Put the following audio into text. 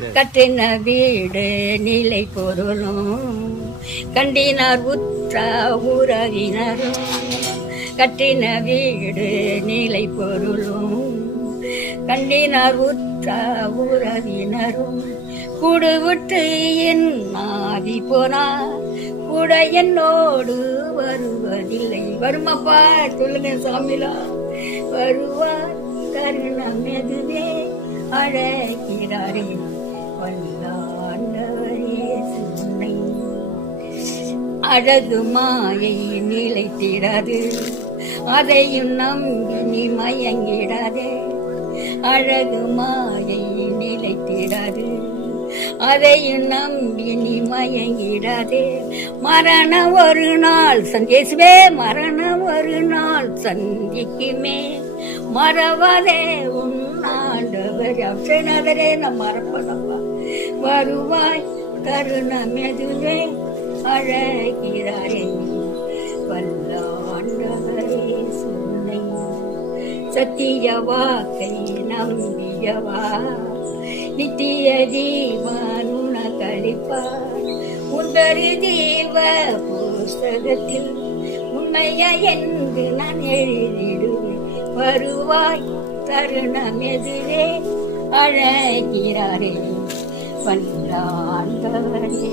கட்டின வீடு நிலை பொருளும் கண்டினார் உற்ற உறவினரும் கட்டின வீடு நிலை பொருளும் கண்டினார் உற்ற உறவினரும் கூடு விட்டு என் ஆவி போனார். கூட என்னோடு வருவதில்லை. வருமாப்பா சொல்லுங்க சாமிலா. வருவார் கருணம் எதுவே அழைக்கிறாரே. வல்லாண்டவரே அழகு மாயை நிலைத்திடாது அதையும் நம்பி நீ மயங்கிடாதே. அழகு மாயை நிலைத்திடாது அதையும் நம்பி நீ மயங்கிடாதே. மரணம் ஒரு நாள் சந்தேசுவே மரணம் ஒரு நாள் சந்திக்குமே. மறவாதே உன் ஆண்டவர். அப்சனாதரே நான் வருவாய் கருணமெதுவே அழகிறாரே வல்லாண்டவரே சுனை சத்திய வாக்கை நம்பியவா. நித்திய ஜீவானுண கழிப்பார் உந்தரி தீப புஸ்தகத்தில் உண்மைய என்று நான் எழுதிடுவேன். வருவாய் தருணம் எதிரே அழகிறாரே வல்லாண்டவரே